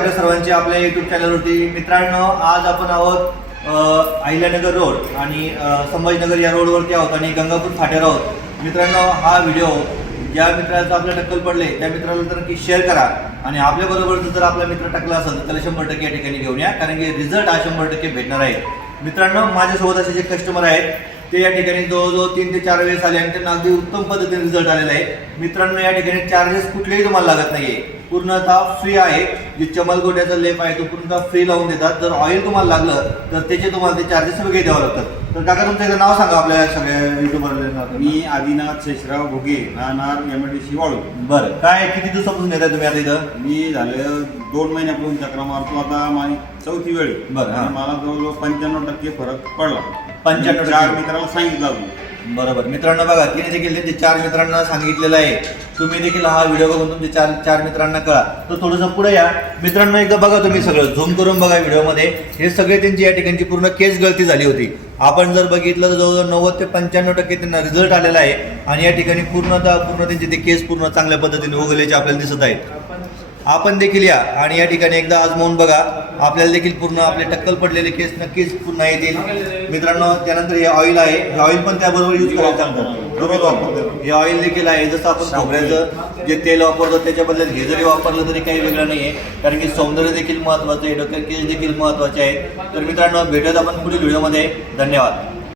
आपल्या सर्वांचे आपल्या यूट्यूब चॅनलवरती. मित्रांनो, आज आपण आहोत अहिल्यानगर रोड आणि संभाजीनगर या रोडवरती आहोत आणि गंगापूर फाट्यावर आहोत. मित्रांनो, हा व्हिडिओ ज्या मित्राचा आपल्या टक्कल पडले त्या मित्राला तर नक्की शेअर करा आणि आपल्याबरोबर जर आपला मित्र टकला असेल तर त्याला 100% या ठिकाणी घेऊन या, कारण की रिझल्ट हा 100% भेटणार आहे. मित्रांनो, माझ्यासोबत असे जे कस्टमर आहेत ते या ठिकाणी जवळजवळ 3 ते 4 वेळेस आले आणि त्यांना अगदी उत्तम पद्धतीने रिझल्ट आलेला आहे. मित्रांनो, या ठिकाणी चार्जेस कुठलेही तुम्हाला लागत नाहीये, पूर्णतः फ्री आहे. जे चमलगोट्याचा लेप आहे तो पूर्णतः फ्री लावून देतात. जर ऑइल तुम्हाला लागलं तर त्याचे तुम्हाला ते चार्जेस वेगळे द्यावं लागतात. तर काका, तुमचं एकदा नाव सांगा आपल्या सगळ्या युट्यूबरला. मी आदिनाथ शेषराव घोगे, राहणार MIDC वाळू. बरं, काय किती दिवसापासून येताय तुम्ही आता इथं? मी झाले 2 महिन्यापासून चक्रा मारतो, आता माझी 4थी वेळ आहे. बरं, हां. आणि मला जवळजवळ 95% फरक पडला. 95%? 4 मित्राला सांगितलं अजून. बरोबर. मित्रांनो बघा, तिने देखील त्यांचे 4 मित्रांना सांगितलेलं आहे. तुम्ही देखील हा व्हिडिओ बघून तुमचे 4 मित्रांना कळा. तर थोडंसं पुढे या. मित्रांनो, एकदा बघा तुम्ही सगळं झूम करून बघा व्हिडिओमध्ये. हे सगळे त्यांची या ठिकाणची पूर्ण केस गळती झाली होती. आपण जर बघितलं तर जवळजवळ 90 ते 95% त्यांना रिझल्ट आलेला आहे आणि या ठिकाणी पूर्ण त्यांचे ते केस पूर्ण चांगल्या पद्धतीने उगवल्याचे आपल्याला दिसत आहेत. आपण देखील या आणि या ठिकाणी एकदा आजमावून बघा. आपल्याला देखील पूर्ण आपले टक्कल पडलेले केस नक्कीच पुन्हा येतील. मित्रांनो, त्यानंतर हे ऑइल आहे, हे ऑइल पण त्याबरोबर यूज करायला सांगतात. बरोबर, हे ऑइल देखील आहे. जसं आपण खोबऱ्याचं जे तेल वापरतो त्याच्या बदल्यात हे जरी वापरलं तरी काही वेगळं नाही आहे, कारण की सौंदर्य देखील महत्त्वाचं आहे, डोक्यात केस देखील महत्त्वाचे आहेत. तर मित्रांनो, भेटूयात आपण पुढील व्हिडिओमध्ये. धन्यवाद.